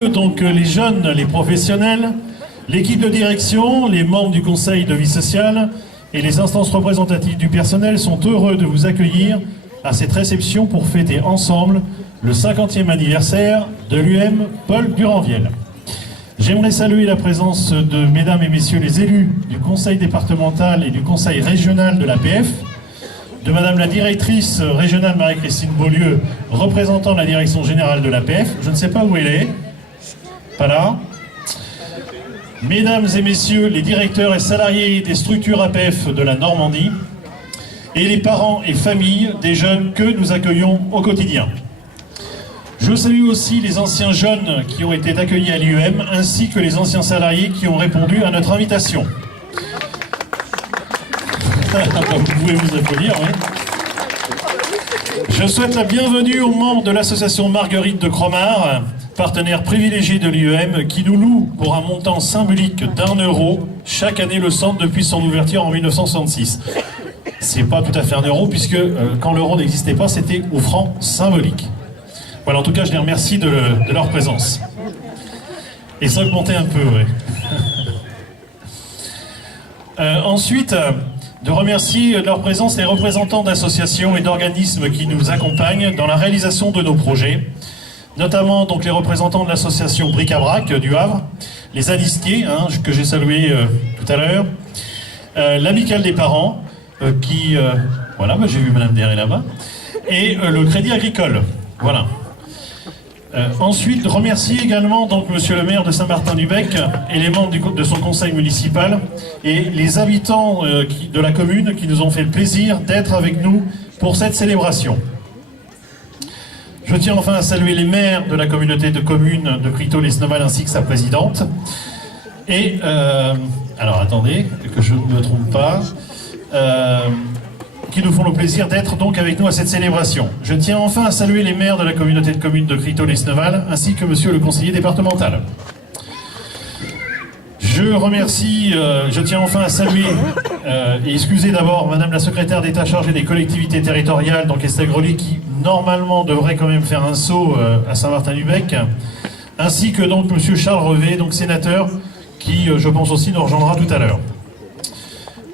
Donc les jeunes, les professionnels, l'équipe de direction, les membres du conseil de vie sociale et les instances représentatives du personnel sont heureux de vous accueillir à cette réception pour fêter ensemble le 50e anniversaire de l'UM Paul Duranviel. J'aimerais saluer la présence de mesdames et messieurs les élus du conseil départemental et du conseil régional de l'APF, de madame la directrice régionale Marie-Christine Beaulieu, représentant la direction générale de l'APF. Je ne sais pas où elle est. Pas là. Mesdames et messieurs les directeurs et salariés des structures APF de la Normandie et les parents et familles des jeunes que nous accueillons au quotidien. Je salue aussi les anciens jeunes qui ont été accueillis à l'UM ainsi que les anciens salariés qui ont répondu à notre invitation. Vous pouvez vous applaudir, oui. Je souhaite la bienvenue aux membres de l'association Marguerite de Cromard, partenaire privilégié de l'UM, qui nous loue pour un montant symbolique d'1 € chaque année le centre depuis son ouverture en 1966. C'est pas tout à fait 1 € puisque quand l'euro n'existait pas, c'était au franc symbolique. Voilà, en tout cas, je les remercie de leur présence. Et ça augmentait un peu, oui. Ensuite, de remercier de leur présence les représentants d'associations et d'organismes qui nous accompagnent dans la réalisation de nos projets, notamment donc les représentants de l'association Bric-à-Brac du Havre, les Alistiers, que j'ai salué tout à l'heure, l'Amicale des parents, qui, voilà, j'ai vu Madame Derré là-bas, et le Crédit Agricole, voilà. Ensuite, remercier également donc Monsieur le maire de Saint-Martin-du-Bec et les membres de son conseil municipal et les habitants de la commune qui nous ont fait le plaisir d'être avec nous pour cette célébration. Je tiens enfin à saluer les maires de la communauté de communes de Crito-les-Snowval ainsi que sa présidente. Et, alors attendez, que je ne me trompe pas, qui nous font le plaisir d'être donc avec nous à cette célébration. Je tiens enfin à saluer les maires de la communauté de communes de Crito-les-Snowval ainsi que monsieur le conseiller départemental. Je tiens enfin à saluer et excuser d'abord madame la secrétaire d'État chargée des collectivités territoriales, donc Estelle Grelier, qui normalement devrait quand même faire un saut à Saint-Martin-du-Bec, ainsi que donc monsieur Charles Revet, donc sénateur, qui je pense aussi nous rejoindra tout à l'heure.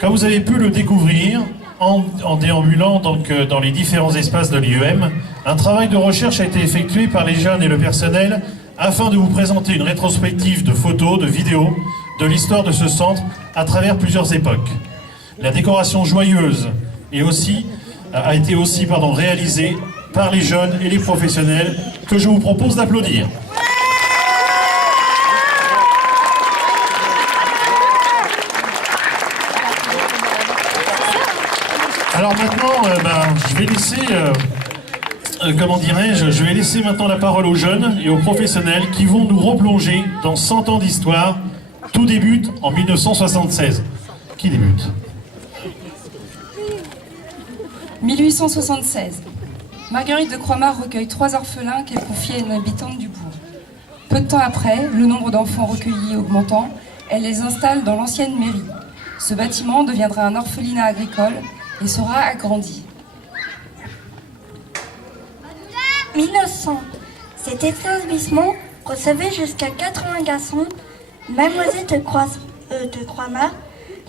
Comme vous avez pu le découvrir, en déambulant donc dans les différents espaces de l'IEM, un travail de recherche a été effectué par les jeunes et le personnel afin de vous présenter une rétrospective de photos, de vidéos, de l'histoire de ce centre à travers plusieurs époques. La décoration joyeuse a été aussi réalisée par les jeunes et les professionnels que je vous propose d'applaudir. Alors maintenant, je vais laisser, je vais laisser maintenant la parole aux jeunes et aux professionnels qui vont nous replonger dans 100 ans d'histoire. Tout débute en 1976. Qui débute ? 1876. Marguerite de Cromard recueille 3 orphelins qu'elle confie à une habitante du bourg. Peu de temps après, le nombre d'enfants recueillis augmentant, elle les installe dans l'ancienne mairie. Ce bâtiment deviendra un orphelinat agricole et sera agrandi. 1900. Cet établissement recevait jusqu'à 80 garçons. Mademoiselle de Cromard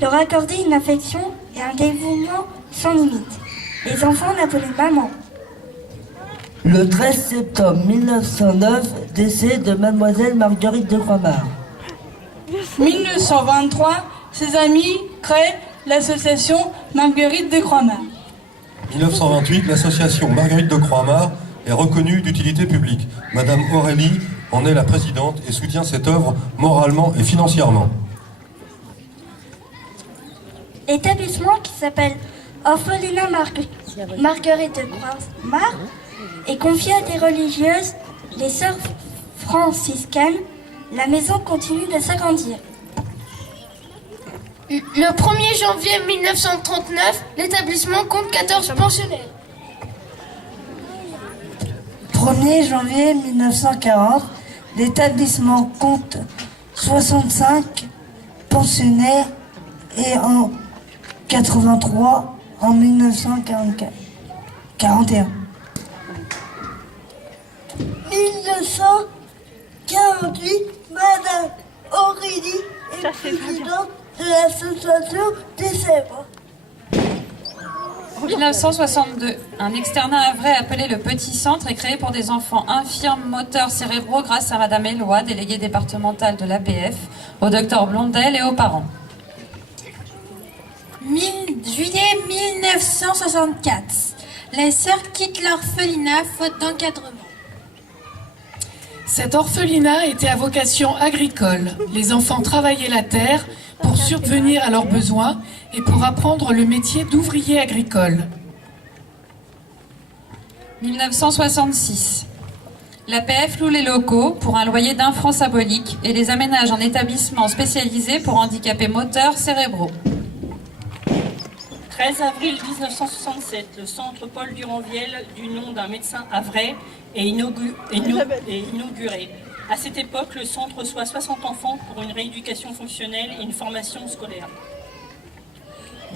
leur accordait une affection et un dévouement sans limite. Les enfants l'appelaient maman. Le 13 septembre 1909, décès de mademoiselle Marguerite de Cromard. 1923, ses amis créent l'association Marguerite de Cromard. 1928, l'association Marguerite de Cromard est reconnue d'utilité publique. Madame Aurélie en est la présidente et soutient cette œuvre moralement et financièrement. L'établissement, qui s'appelle Orphelinat Marguerite de Cromard, est confié à des religieuses, les sœurs franciscaines. La maison continue de s'agrandir. Le 1er janvier 1939, l'établissement compte 14 pensionnaires. 1er janvier 1940, l'établissement compte 65 pensionnaires et en 83, en 1941. 1940. Aujourd'hui, Madame Aurélie est présidente de l'association des Sèvres. 1962, un externat havrais appelé le Petit Centre est créé pour des enfants infirmes moteurs cérébraux grâce à Madame Eloi, déléguée départementale de l'APF, au docteur Blondel et aux parents. Juillet 1964, les sœurs quittent l'orphelinat faute d'encadrement. Cet orphelinat était à vocation agricole. Les enfants travaillaient la terre pour subvenir à leurs besoins et pour apprendre le métier d'ouvrier agricole. 1966. L'APF loue les locaux pour un loyer d'1 franc symbolique et les aménage en établissement spécialisé pour handicapés moteurs cérébraux. 13 avril 1967, le centre Paul Duranviel, du nom d'un médecin havrais, est inauguré. À cette époque, le centre reçoit 60 enfants pour une rééducation fonctionnelle et une formation scolaire.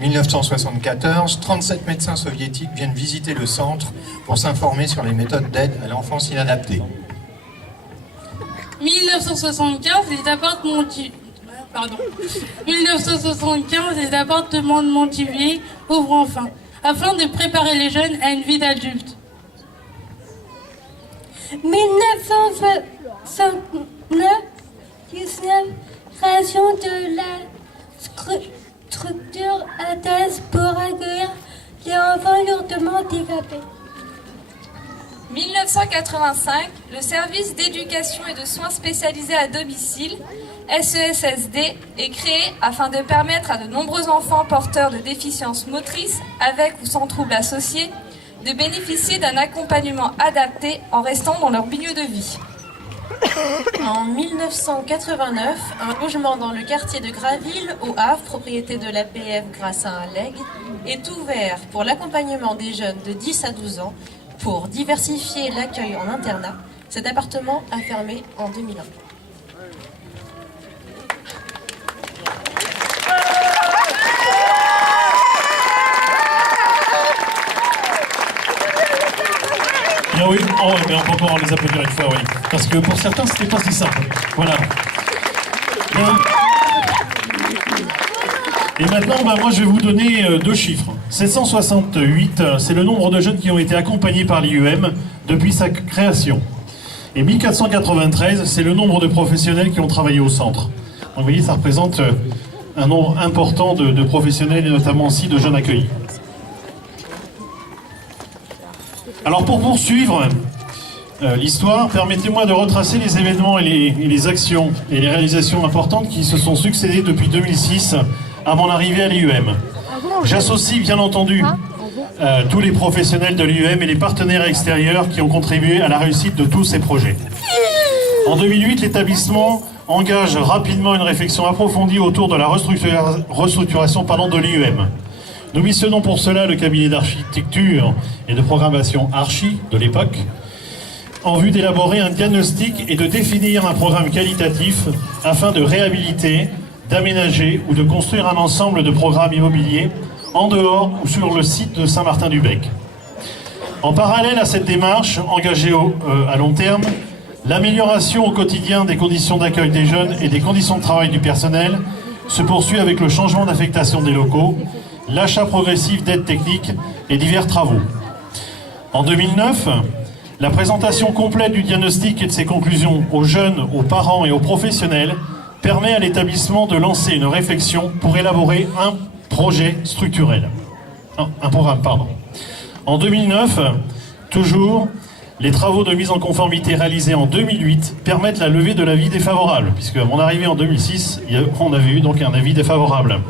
1974, 37 médecins soviétiques viennent visiter le centre pour s'informer sur les méthodes d'aide à l'enfance inadaptée. 1975, les appartements de Montivier ouvrent enfin, afin de préparer les jeunes à une vie d'adulte. 1979, création de la structure ATES pour accueillir les enfants lourdement handicapés. 1985, le service d'éducation et de soins spécialisés à domicile, SESSD, est créé afin de permettre à de nombreux enfants porteurs de déficiences motrices, avec ou sans troubles associés, de bénéficier d'un accompagnement adapté en restant dans leur milieu de vie. En 1989, un logement dans le quartier de Graville, au Havre, propriété de l'APF grâce à un legs, est ouvert pour l'accompagnement des jeunes de 10 à 12 ans pour diversifier l'accueil en internat. Cet appartement a fermé en 2001. Bien oui, oh, mais on peut encore les applaudir une fois, oui. Parce que pour certains, c'était pas si simple. Voilà. Et maintenant, moi, je vais vous donner 2 chiffres. 768, c'est le nombre de jeunes qui ont été accompagnés par l'IUM depuis sa création. Et 1493, c'est le nombre de professionnels qui ont travaillé au centre. Donc vous voyez, ça représente un nombre important de professionnels et notamment aussi de jeunes accueillis. Alors pour poursuivre l'histoire, permettez-moi de retracer les événements et les actions et les réalisations importantes qui se sont succédées depuis 2006 à mon arrivée à l'IUM. J'associe bien entendu tous les professionnels de l'IUM et les partenaires extérieurs qui ont contribué à la réussite de tous ces projets. En 2008, l'établissement engage rapidement une réflexion approfondie autour de la restructuration de l'IUM. Nous missionnons pour cela le cabinet d'architecture et de programmation Archi de l'époque, en vue d'élaborer un diagnostic et de définir un programme qualitatif afin de réhabiliter, d'aménager ou de construire un ensemble de programmes immobiliers en dehors ou sur le site de Saint-Martin-du-Bec. En parallèle à cette démarche, engagée à long terme, l'amélioration au quotidien des conditions d'accueil des jeunes et des conditions de travail du personnel se poursuit avec le changement d'affectation des locaux, l'achat progressif d'aides techniques et divers travaux. En 2009, la présentation complète du diagnostic et de ses conclusions aux jeunes, aux parents et aux professionnels permet à l'établissement de lancer une réflexion pour élaborer un projet structurel. Un programme, pardon. En 2009, toujours, les travaux de mise en conformité réalisés en 2008 permettent la levée de l'avis défavorable, puisque à mon arrivée en 2006, on avait eu donc un avis défavorable.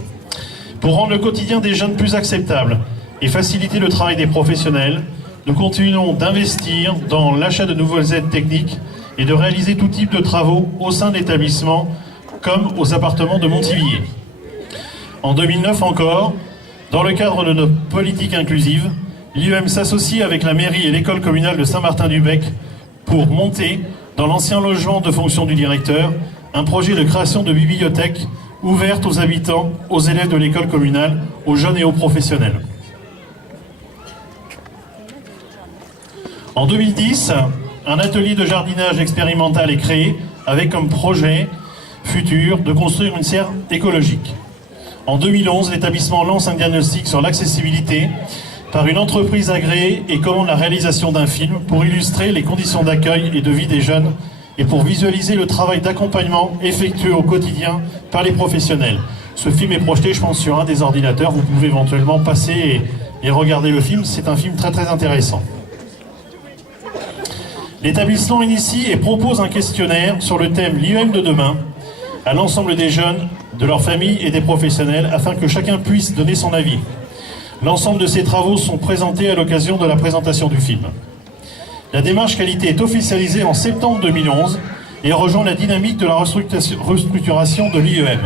Pour rendre le quotidien des jeunes plus acceptable et faciliter le travail des professionnels, nous continuons d'investir dans l'achat de nouvelles aides techniques et de réaliser tout type de travaux au sein de l'établissement, comme aux appartements de Montivier. En 2009 encore, dans le cadre de notre politique inclusive, l'IUM s'associe avec la mairie et l'école communale de Saint-Martin-du-Bec pour monter, dans l'ancien logement de fonction du directeur, un projet de création de bibliothèque ouverte aux habitants, aux élèves de l'école communale, aux jeunes et aux professionnels. En 2010, un atelier de jardinage expérimental est créé avec comme projet futur de construire une serre écologique. En 2011, l'établissement lance un diagnostic sur l'accessibilité par une entreprise agréée et commande la réalisation d'un film pour illustrer les conditions d'accueil et de vie des jeunes et pour visualiser le travail d'accompagnement effectué au quotidien par les professionnels. Ce film est projeté, je pense, sur un des ordinateurs. Vous pouvez éventuellement passer et regarder le film. C'est un film très très intéressant. L'établissement initie et propose un questionnaire sur le thème l'IEM de demain à l'ensemble des jeunes, de leurs familles et des professionnels afin que chacun puisse donner son avis. L'ensemble de ces travaux sont présentés à l'occasion de la présentation du film. La démarche qualité est officialisée en septembre 2011 et rejoint la dynamique de la restructuration de l'IEM.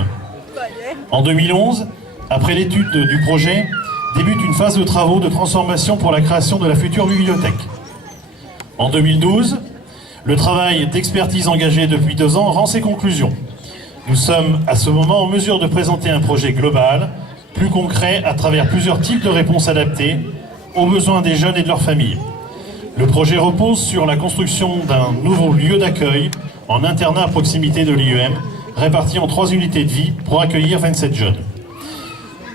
En 2011, après l'étude du projet, débute une phase de travaux de transformation pour la création de la future bibliothèque. En 2012, le travail d'expertise engagé depuis 2 ans rend ses conclusions. Nous sommes à ce moment en mesure de présenter un projet global, plus concret à travers plusieurs types de réponses adaptées aux besoins des jeunes et de leurs familles. Le projet repose sur la construction d'un nouveau lieu d'accueil en internat à proximité de l'IEM, réparti en 3 unités de vie pour accueillir 27 jeunes.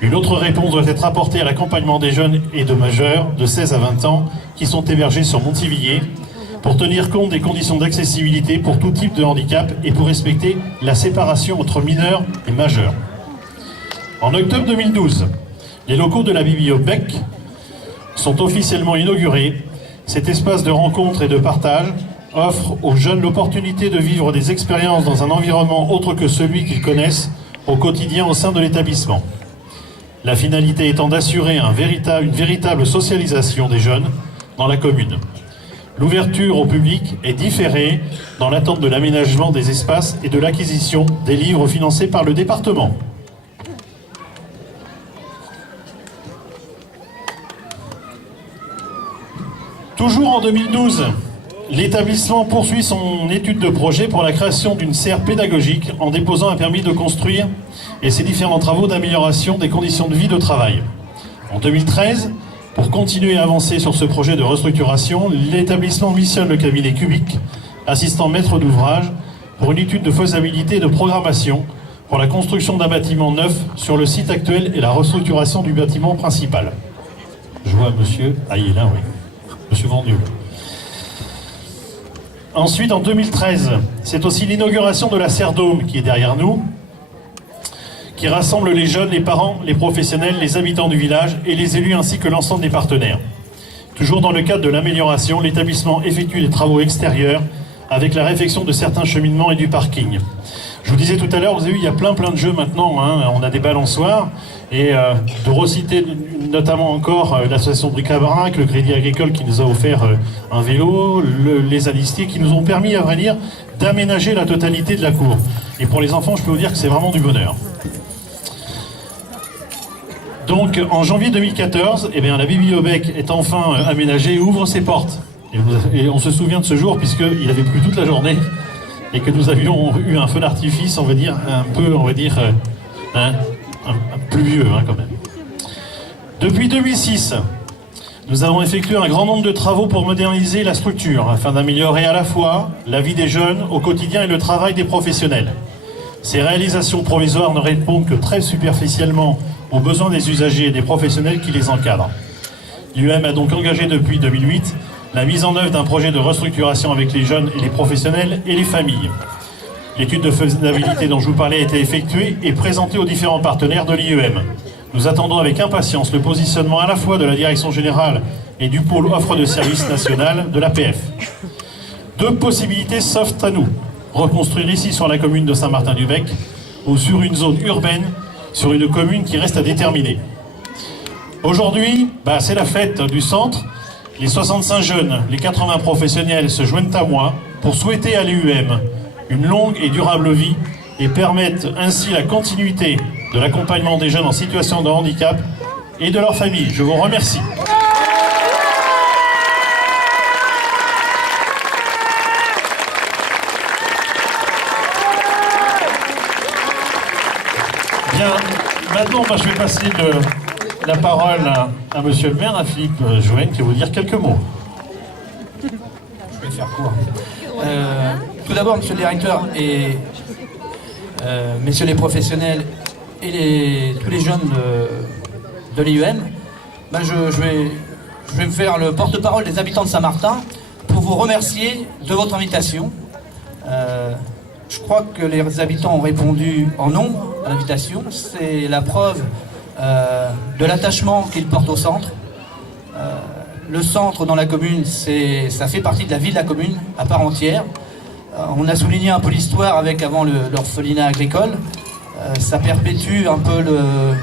Une autre réponse doit être apportée à l'accompagnement des jeunes et de majeurs de 16 à 20 ans qui sont hébergés sur Montivilliers pour tenir compte des conditions d'accessibilité pour tout type de handicap et pour respecter la séparation entre mineurs et majeurs. En octobre 2012, les locaux de la Bibliothèque sont officiellement inaugurés. Cet espace de rencontre et de partage offre aux jeunes l'opportunité de vivre des expériences dans un environnement autre que celui qu'ils connaissent au quotidien au sein de l'établissement. La finalité étant d'assurer une véritable socialisation des jeunes dans la commune. L'ouverture au public est différée dans l'attente de l'aménagement des espaces et de l'acquisition des livres financés par le département. Toujours en 2012, l'établissement poursuit son étude de projet pour la création d'une serre pédagogique en déposant un permis de construire et ses différents travaux d'amélioration des conditions de vie de travail. En 2013, pour continuer à avancer sur ce projet de restructuration, l'établissement missionne le cabinet Cubic, assistant maître d'ouvrage, pour une étude de faisabilité et de programmation pour la construction d'un bâtiment neuf sur le site actuel et la restructuration du bâtiment principal. Je vois monsieur... Ah, il est là, oui. Monsieur Vendieu. Ensuite, en 2013, c'est aussi l'inauguration de la serre Dôme qui est derrière nous, qui rassemble les jeunes, les parents, les professionnels, les habitants du village et les élus ainsi que l'ensemble des partenaires. Toujours dans le cadre de l'amélioration, l'établissement effectue des travaux extérieurs avec la réfection de certains cheminements et du parking. Je vous disais tout à l'heure, vous avez vu, il y a plein de jeux maintenant, hein. On a des balançoires et de reciter notamment encore l'association Bric-à-Brac, le Crédit Agricole qui nous a offert un vélo, les alistiers qui nous ont permis, à vrai dire, d'aménager la totalité de la cour. Et pour les enfants, je peux vous dire que c'est vraiment du bonheur. Donc, en janvier 2014, eh bien, la Bibliothèque est enfin aménagée et ouvre ses portes. Et on se souvient de ce jour puisqu'il avait plu toute la journée et que nous avions eu un feu d'artifice, on va dire, un peu, un pluvieux quand même. Depuis 2006, nous avons effectué un grand nombre de travaux pour moderniser la structure afin d'améliorer à la fois la vie des jeunes au quotidien et le travail des professionnels. Ces réalisations provisoires ne répondent que très superficiellement aux besoins des usagers et des professionnels qui les encadrent. L'UM a donc engagé depuis 2008 la mise en œuvre d'un projet de restructuration avec les jeunes et les professionnels et les familles. L'étude de faisabilité dont je vous parlais a été effectuée et présentée aux différents partenaires de l'IEM. Nous attendons avec impatience le positionnement à la fois de la Direction Générale et du pôle offre de services national de l'APF. 2 possibilités s'offrent à nous. Reconstruire ici sur la commune de Saint-Martin-du-Bec ou sur une zone urbaine, sur une commune qui reste à déterminer. Aujourd'hui, c'est la fête du centre. Les 65 jeunes, les 80 professionnels se joignent à moi pour souhaiter à l'IEM une longue et durable vie et permettre ainsi la continuité de l'accompagnement des jeunes en situation de handicap et de leurs familles. Je vous remercie. Bien, maintenant je vais passer la parole à monsieur le maire, à Philippe Joëne, qui va vous dire quelques mots. Je vais faire court. tout d'abord, monsieur le directeur et messieurs les professionnels et tous les jeunes de l'IEM, ben je vais me faire le porte-parole des habitants de Saint-Martin pour vous remercier de votre invitation. Je crois que les habitants ont répondu en nombre à l'invitation. C'est la preuve de l'attachement qu'ils portent au centre. Le centre dans la commune, ça fait partie de la vie de la commune, à part entière. On a souligné un peu l'histoire avec avant l'orphelinat agricole. Ça perpétue un peu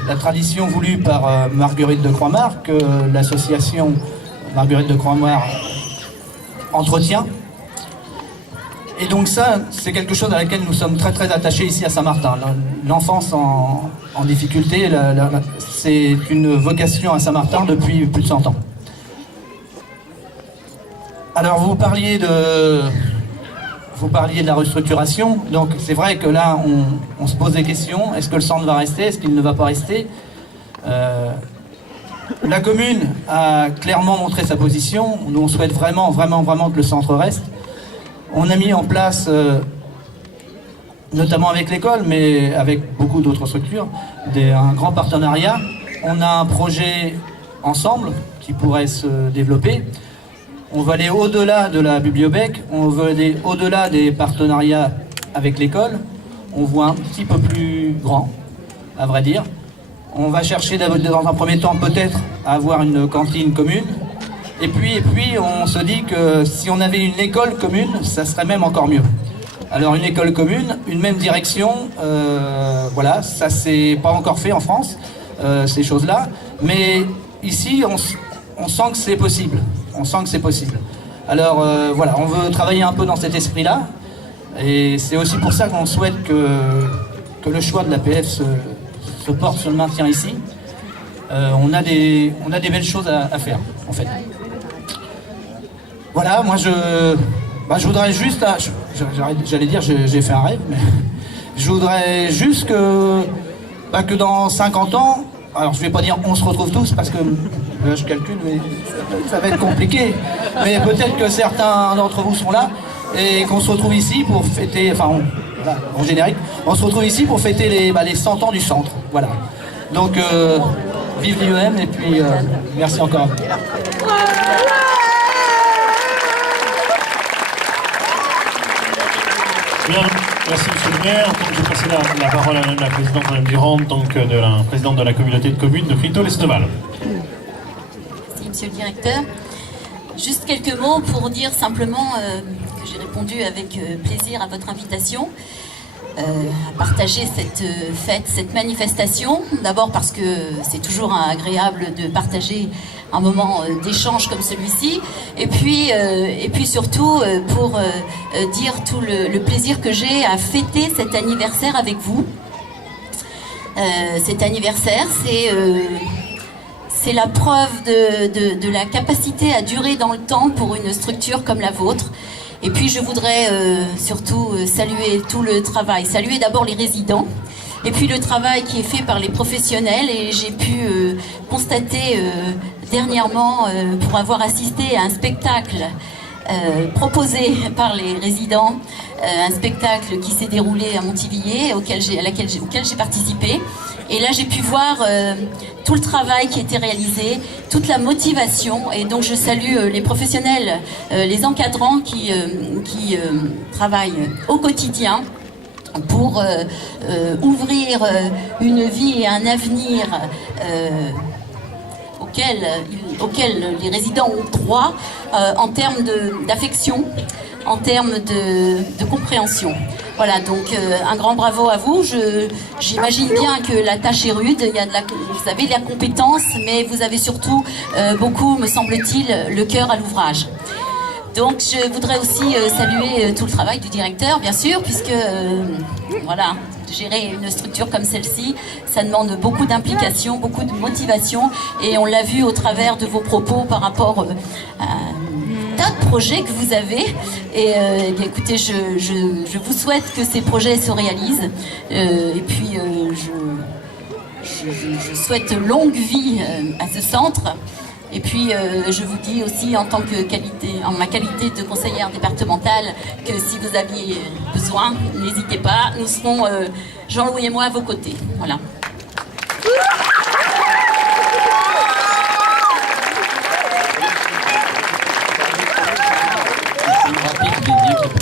la tradition voulue par Marguerite de Croixmare, que l'association Marguerite de Croixmare entretient. Et donc ça, c'est quelque chose à laquelle nous sommes très très attachés ici à Saint-Martin. L'enfance en difficulté, c'est une vocation à Saint-Martin depuis plus de 100 ans. Alors vous parliez de la restructuration, donc c'est vrai que là on se pose des questions. Est-ce que le centre va rester? Est-ce qu'il ne va pas rester? La commune a clairement montré sa position. Nous on souhaite vraiment que le centre reste. On a mis en place, notamment avec l'école, mais avec beaucoup d'autres structures, un grand partenariat. On a un projet ensemble qui pourrait se développer. On va aller au-delà de la bibliothèque, on va aller au-delà des partenariats avec l'école. On voit un petit peu plus grand, à vrai dire. On va chercher dans un premier temps peut-être à avoir une cantine commune. Et puis on se dit que si on avait une école commune, ça serait même encore mieux. Alors une école commune, une même direction, voilà, ça c'est pas encore fait en France, ces choses-là. Mais ici, on sent que c'est possible. On sent que c'est possible. Alors voilà, on veut travailler un peu dans cet esprit-là. Et c'est aussi pour ça qu'on souhaite que le choix de l'APF se porte sur le maintien ici. On a des belles choses à faire, en fait. Voilà, moi je voudrais juste, j'allais dire j'ai fait un rêve, mais je voudrais juste que dans 50 ans, alors je vais pas dire on se retrouve tous parce que là je calcule, mais ça va être compliqué, mais peut-être que certains d'entre vous sont là et qu'on se retrouve ici pour fêter, enfin voilà, en générique, on se retrouve ici pour fêter les 100 ans du centre, voilà. Donc vive l'IEM et puis merci encore. Bien, merci monsieur le maire. Donc je vais passer la parole à Madame la présidente Madame Durand, donc de la présidente de la communauté de communes de Crito-l'Esneval. Merci monsieur le directeur. Juste quelques mots pour dire simplement que j'ai répondu avec plaisir à votre invitation à partager cette fête, cette manifestation. D'abord parce que c'est toujours agréable de partager un moment d'échange comme celui-ci, et puis surtout pour dire tout le plaisir que j'ai à fêter cet anniversaire avec vous. Cet anniversaire, c'est la preuve de la capacité à durer dans le temps pour une structure comme la vôtre. Et puis je voudrais surtout saluer tout le travail, saluer d'abord les résidents, et puis le travail qui est fait par les professionnels. Et j'ai pu constater dernièrement, pour avoir assisté à un spectacle proposé par les résidents, un spectacle qui s'est déroulé à Montivilliers, auquel j'ai participé. Et là, j'ai pu voir tout le travail qui a été réalisé, toute la motivation. Et donc, je salue les professionnels, les encadrants qui travaillent au quotidien pour ouvrir une vie et un avenir auquel les résidents ont droit en termes d'affection, en termes de compréhension. Voilà, donc un grand bravo à vous. J'imagine bien que la tâche est rude, vous avez de la compétence, mais vous avez surtout beaucoup, me semble-t-il, le cœur à l'ouvrage. Donc je voudrais aussi saluer tout le travail du directeur, bien sûr, puisque voilà, gérer une structure comme celle-ci, ça demande beaucoup d'implication, beaucoup de motivation, et on l'a vu au travers de vos propos par rapport à tas de projets que vous avez. Et bien, écoutez, je vous souhaite que ces projets se réalisent, et puis je souhaite longue vie à ce centre. Et puis, je vous dis aussi en ma qualité de conseillère départementale, que si vous aviez besoin, n'hésitez pas, nous serons, Jean-Louis et moi, à vos côtés. Voilà.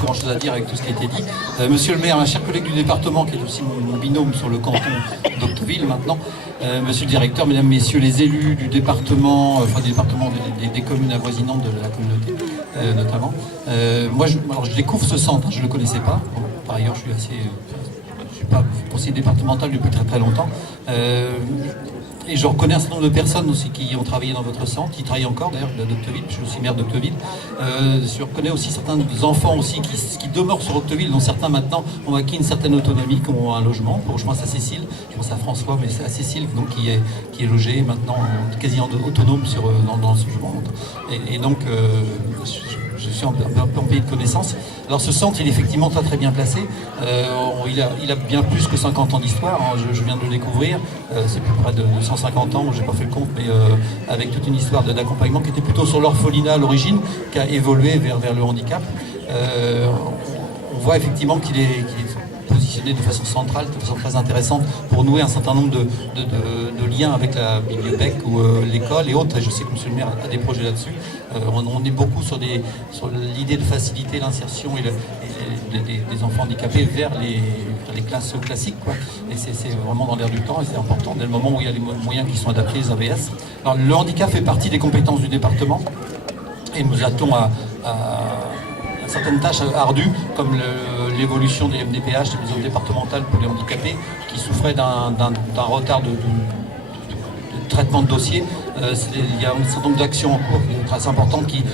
Grand chose à dire avec tout ce qui a été dit. Monsieur le maire, un cher collègue du département, qui est aussi mon binôme sur le canton d'Octeville maintenant, monsieur le directeur, mesdames, messieurs les élus du département, enfin du département des communes avoisinantes de la communauté notamment. Moi, je découvre ce centre, je ne le connaissais pas. Bon, par ailleurs, je suis pas conseiller départemental depuis très très longtemps. Et je reconnais un certain nombre de personnes aussi qui ont travaillé dans votre centre, qui travaillent encore d'ailleurs d'Octeville, je suis aussi maire d'Octeville. Je reconnais aussi certains enfants aussi qui demeurent sur Octeville, dont certains maintenant ont acquis une certaine autonomie, qui ont un logement. Je pense à Cécile, je pense à François, mais c'est à Cécile donc, qui est logée maintenant quasiment autonome dans ce logement. Et donc je suis un peu en pays de connaissance. Alors ce centre, il est effectivement très bien placé. Il a bien plus que 50 ans d'histoire, hein. Je viens de le découvrir. C'est plus près de 150 ans, je n'ai pas fait le compte, mais avec toute une histoire d'accompagnement qui était plutôt sur l'orphelinat à l'origine, qui a évolué vers le handicap. On voit effectivement qu'il est positionné de façon centrale, de façon très intéressante pour nouer un certain nombre de liens avec la bibliothèque ou l'école et autres. Et je sais que monsieur le maire a des projets là-dessus. On est beaucoup sur l'idée de faciliter l'insertion des enfants handicapés vers les classes classiques, quoi. Et c'est vraiment dans l'air du temps et c'est important dès le moment où il y a les moyens qui sont adaptés, les AVS. Alors, le handicap fait partie des compétences du département et nous attendons à certaines tâches ardues comme l'évolution des MDPH, des maisons départementales pour les handicapés qui souffraient d'un retard de traitement de dossier. Il y a un certain nombre d'actions en cours très importantes qui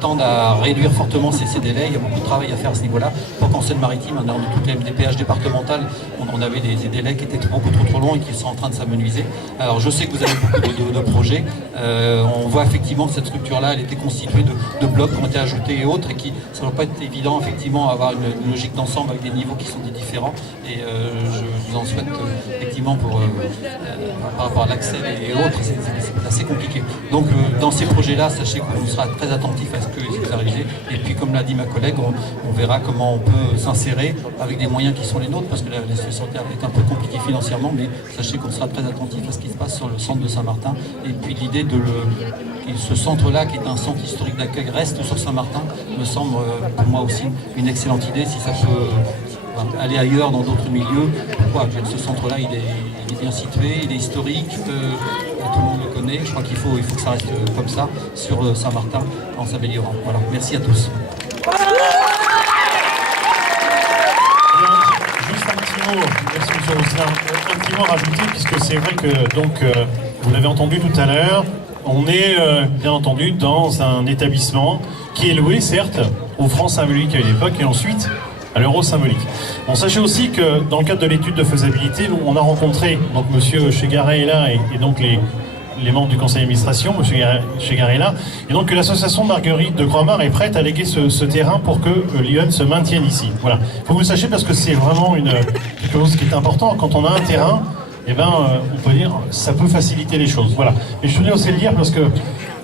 tendent à réduire fortement ces délais. Il y a beaucoup de travail à faire à ce niveau-là. Pour qu'en Seine-Maritime, dans toutes les MDPH départementales, on avait des délais qui étaient beaucoup trop longs et qui sont en train de s'amenuiser. Alors je sais que vous avez beaucoup de projets. On voit effectivement que cette structure-là, elle était constituée de blocs qui ont été ajoutés et autres, et ça ne va pas être évident effectivement avoir une logique d'ensemble avec des niveaux qui sont différents. Et je vous en souhaite effectivement par rapport à l'accès et autres, c'est assez compliqué. Donc dans ces projets-là, sachez qu'on sera très attentif à ce que vous arrivez. Et puis comme l'a dit ma collègue, on verra comment on peut s'insérer avec des moyens qui sont les nôtres, parce que la situation est un peu compliquée financièrement, mais sachez qu'on sera très attentif à ce qui se passe sur le centre de Saint-Martin. Et puis l'idée ce centre-là, qui est un centre historique d'accueil, reste sur Saint-Martin, me semble pour moi aussi une excellente idée. Si ça peut aller ailleurs dans d'autres milieux, pourquoi? Ce centre-là, il est bien situé, il est historique, tout le monde le connaît. Je crois qu'il faut que ça reste comme ça sur Saint-Martin en s'améliorant. Voilà, merci à tous. Juste un petit mot, merci monsieur Roussard, un petit mot rajouté, puisque c'est vrai que, donc, vous l'avez entendu tout à l'heure, on est bien entendu dans un établissement qui est loué, certes, au franc symbolique à une époque, et ensuite à l'euro symbolique. Bon, sachez aussi que dans le cadre de l'étude de faisabilité, on a rencontré, donc monsieur Chegaray est là, et donc les membres du conseil d'administration, monsieur Chegaray est là, et donc que l'association Marguerite de Croix-Mare est prête à léguer ce terrain pour que l'IEN se maintienne ici. Voilà. Il faut que vous le sachiez parce que c'est vraiment quelque chose qui est important. Quand on a un terrain, eh ben, on peut dire, ça peut faciliter les choses. Voilà. Et je tenais aussi à le dire parce que,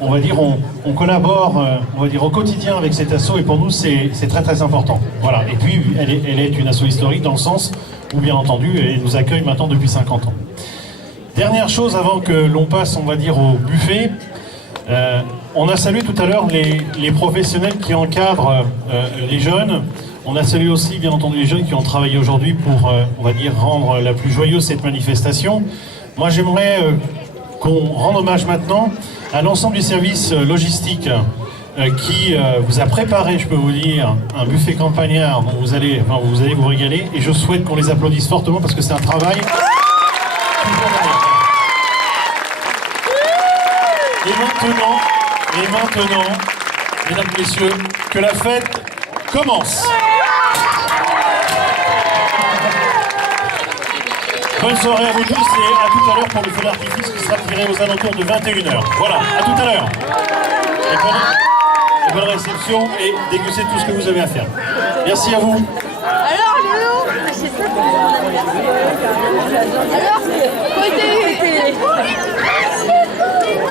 on va dire, on collabore, on va dire, au quotidien avec cet asso, et pour nous, c'est très très important. Voilà. Et puis, elle est une asso historique dans le sens où, bien entendu, elle nous accueille maintenant depuis 50 ans. Dernière chose avant que l'on passe, on va dire, au buffet. On a salué tout à l'heure les professionnels qui encadrent les jeunes. On a salué aussi, bien entendu, les jeunes qui ont travaillé aujourd'hui pour, on va dire, rendre la plus joyeuse cette manifestation. Moi, j'aimerais qu'on rende hommage maintenant à l'ensemble du service logistique qui vous a préparé, je peux vous dire, un buffet campagnard dont vous allez vous régaler. Et je souhaite qu'on les applaudisse fortement parce que c'est un travail. Et maintenant, mesdames et messieurs, que la fête commence. Bonne soirée à vous tous et à tout à l'heure pour le feu d'artifice qui sera tiré aux alentours de 21h. Voilà, à tout à l'heure. Et bonne réception et dégustez tout ce que vous avez à faire. Merci à vous. Alors, côté